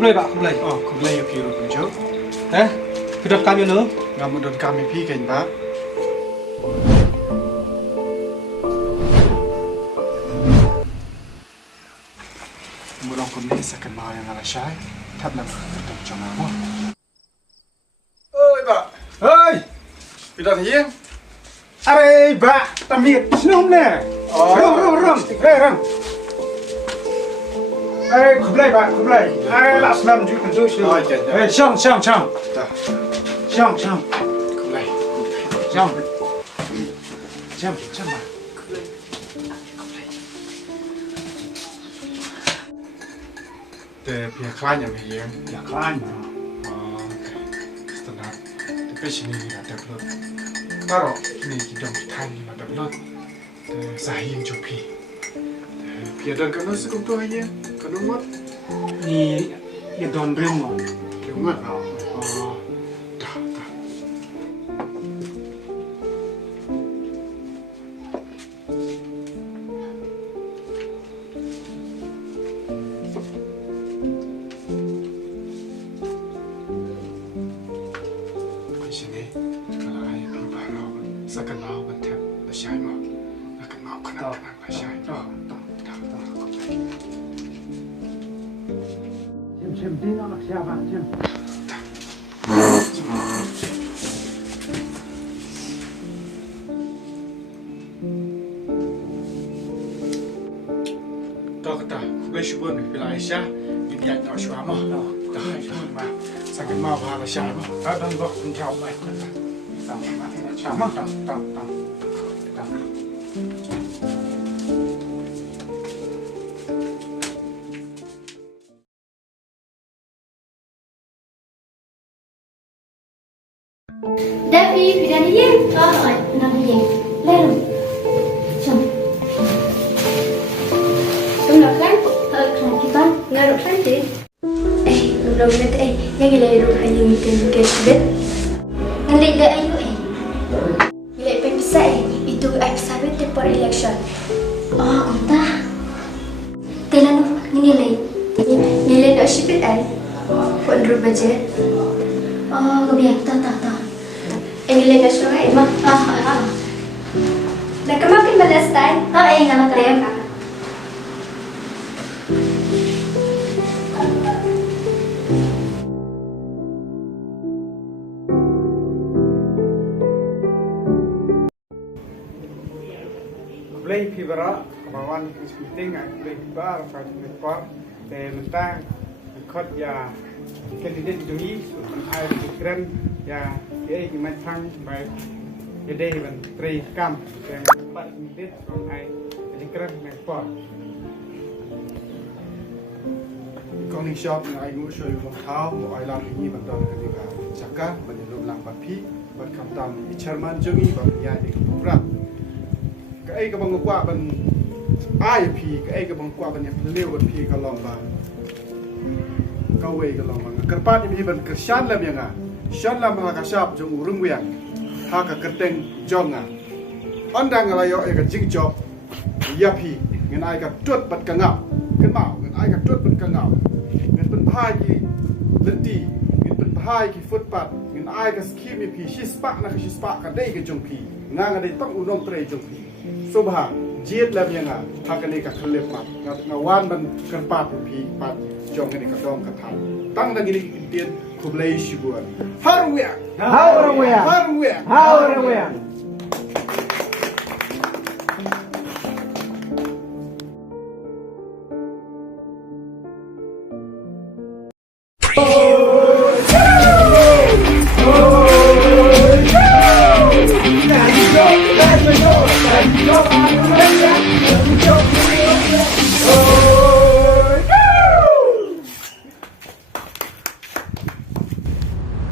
kumlay ba, kumlay. Oh, kumlay yung piro ko, Joe. Pidot kami lo? Nga mo doon kami pigan ba? Murang kumlay sa kanmaw yung alasay. Tab na magkatong siya mo. Oi, ba? Hey! Pidot hiyan? Aray ba, tamit. Sino na? Ram. Kumlay ba, kumlay. Last nam ju kan ju shi. Shang. Kumlay. Shang. Pia klan yang hiyan. Ya klan. Standard. Tapi sini ada upload. Taro ini kita tanya ada upload. Sahih jopi. Pia dan kanu sekup tu hiyan. Kanu mat. Ni ya don rem. Mat. Dah. Sini kalau ayah pipa raw, sekan mau bentep, bersih mau, akan mau kena bersih. Jem din anak siapa? Jem. Tak kata, boleh syukur bila Aisyah ini yang nak syukur mah. Tak syukur mah, sekan mau hal bersih mah. Dan kok menjawab baik. Sama. Tang. Davi, Rinamery. Rinamery. Lalu. Jom. Kan? Kan kita ngaruk cantik. Belum nanti yang gila itu hanya mungkin bet. Nanti dah ayu gila PISA itu PISA tempat election. Oh, entah. Telan nilai dah sipit pondro budget. Oh, kebiang tak. Nilai dah suai mah. Nak kemakin balas tay? Ngamak tay. Play fibra, kawan meeting, play fibra, fight report, tentang kod ya candidate doi, air keren ya dia macam baik jadi menteri kam yang empat candidate air keren report. Con đi shop ai ngủ sôi rong tháo một ai làm như bạn toàn cái cả chắc cả bạn lúc làm bát phi bạn cầm tam chairman chung ý bạn nhà đi cũng ra cái cái bằng qua bạn iaphi cái bằng qua bạn nhập liều bạn phi cái lòng bạn câu về cái lòng bạn cái part ini bạn cái shan làm yang à shan làm là cái shop chung urung wiang haka kerteng jong à anh đang là yo cái jing job iaphi ngân ai cái tuột bật cái ngạo cái mạo ngân ai cái tuột bật cái ngạoเป็นพายกี่ลันตีเป็นพายกี่ฟุตปัดเงินไอ้กับสกีมีผีชิสปะนะคือชิสปะกันได้กับจงผีงานกันได้ต้องอุดมเตยจงผีสุภาพเจี๊ยดแล้วยังไงพากันได้กับคลิปปัดงานวันมันกันปาดผีปัดจงกันได้กับดองกับทันตั้งแต่กินเตียนคุบเลยชิบัวฮาร์เวีย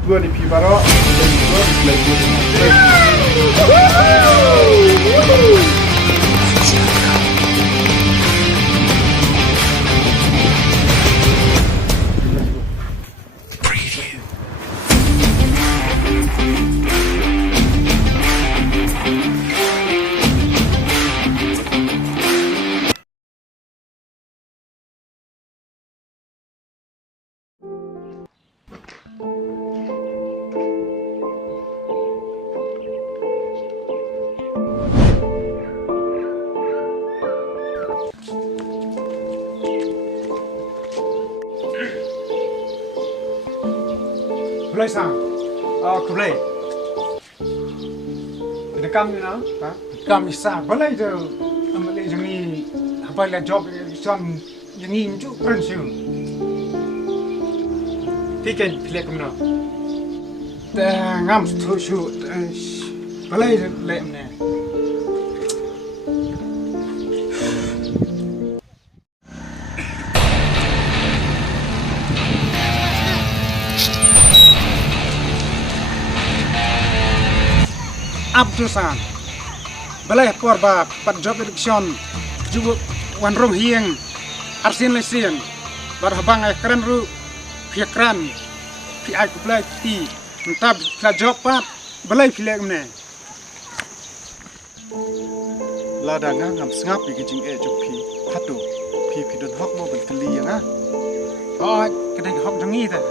Dua di Pibaro dan dua di Pelayu. boleh sang. Aku boleh. Kita kami na, kami sah boleh tu. Amalai jangi apa lah job son jangi muncul pensiun. Tiken pilih kami na. Dah ngam tu boleh leh mana. Abdul San, balai korba pat job election juga wan rong hieng arsin lesian barhabang ay kran ru piakran pi ay kuplai ti entab la job pat balai pilek mne lada ngam sngap bi jing jok pi hatu pi don hok mo ben tali yang kedai hok jangi ta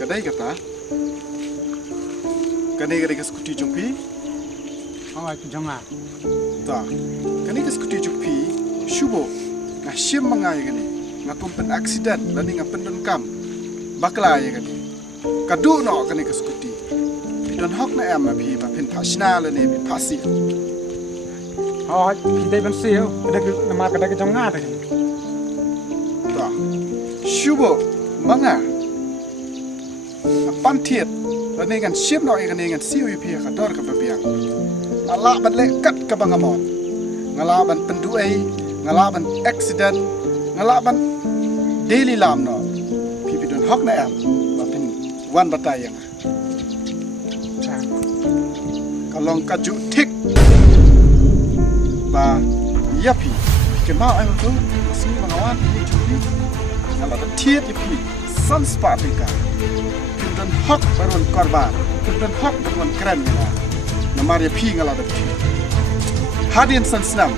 kedai kata Kani ke skuti jumpi? Itu jangan. Tak. Kani ke skuti jumpi, syubo. Ngah syem mangai kani. Ngah kumpen aksiden, lani ngah pendon kam. Bakla ya kani. Kadu no kani ke skuti. Pidon hok na em api, bapin pasna lani bin pasi. Pidai ben sio. Nama kedai ke jangan ta. Tak. Syubo manga. Pantiet. Lani kan syem no ikan ikan siu ipi kador ke babiang. Ngala ban lekat ke bangamon. Ngala ban penduai, ngala ban accident, ngala ban daily lam no. Pipi don hok na am, bapin wan batayang. Kalong kaju tik. Ba iaphi. Kemau am tu, masih mengawan ini cuci. Ngala ban tiet ipi, sunspatika. Dan hak baruan korban, dan hak baruan keren ni lah. Namanya pi ngalah dah. Hadian sansnam,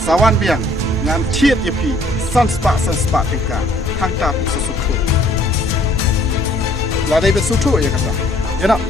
sawan biang, ngam tiat ye pi, sanspak tika, hangta sesuatu. Ladai besutu ya kata, ya nak.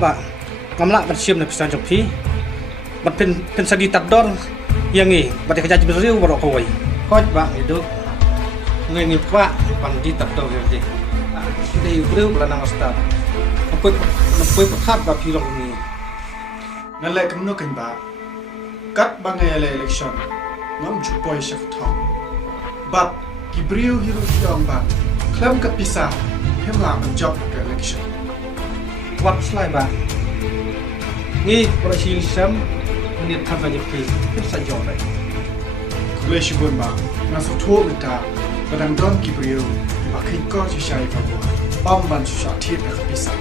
Ba ngamla bersiam na pisan jopi bat pen sagi takdor yang ni bat kerja berriu barok koi hot ba hidup ngai pa pan di takdor je dei berriu belanang ustad apa pakhat ba pilong ni Nalai kemno kan ba kat bangai election ngam jupoi syak thong bat kibriu hiru yong ba klam ka PISA hemla job ka election wat slai ba ni polisi sam ni thava je pi sa job ba kulai shibun ba naso tho mita badang don kibriu ba kai ko chi shai ba bom ban chu sha thi ka PISA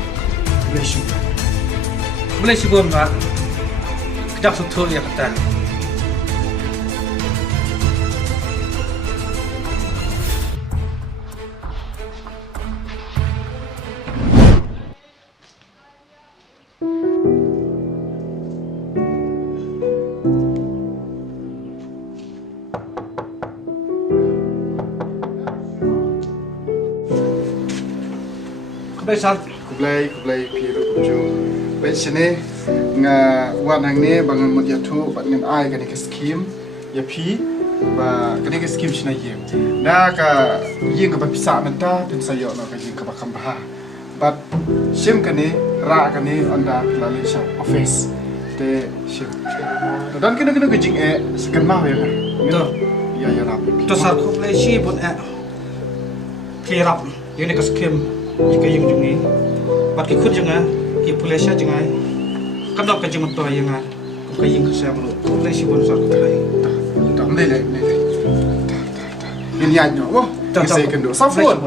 boleh sibun ba kedak sutu ya kata kublai piru kujo baik sini nga wan hang ni bangan mut yatu bat ngin ai kan ke skim ya pi ba kan ke skim sina yeng na ka yeng ka PISA menta tin sayo no ka yeng ka bakam bah bat sim kan ni ra kan ni anda lalin sha office te sim dan kena ke jing sekan mah ya to ya rap to sar kublai si pun clear up ini ke skim jika yang jungi bat ki khud janga ki polisi janga kadok ka jeng to yang ka yang ka sa bro kublai si pun sar kublai tak le ini nyanyo oh saya kendo safon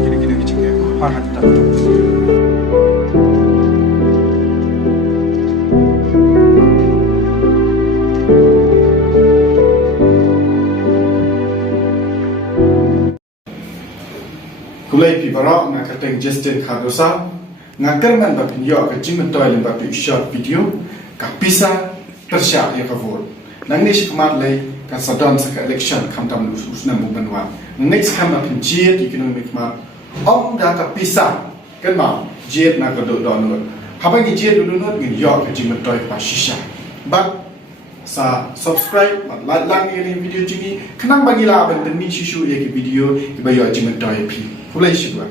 gini jing hangat ta iaphi barok na kateng Jestin KHARDEWSAW ngakerman ba pinyo ka jimen toy lim ba short video ka PISA persya ya ka vote nang ni shikmat lay ka sadon sa ka election kamtam usna mu banwa next kam na pinjiet economic ma ong da ka PISA kan ma jiet na ka do don habang ni jiet do no ngin yo ka jimen toy pa shisha but sa subscribe like lang ni video jingi kenang bagi la ben ni shishu ye ki video ki ba yo jimen toy pi fulai shibwa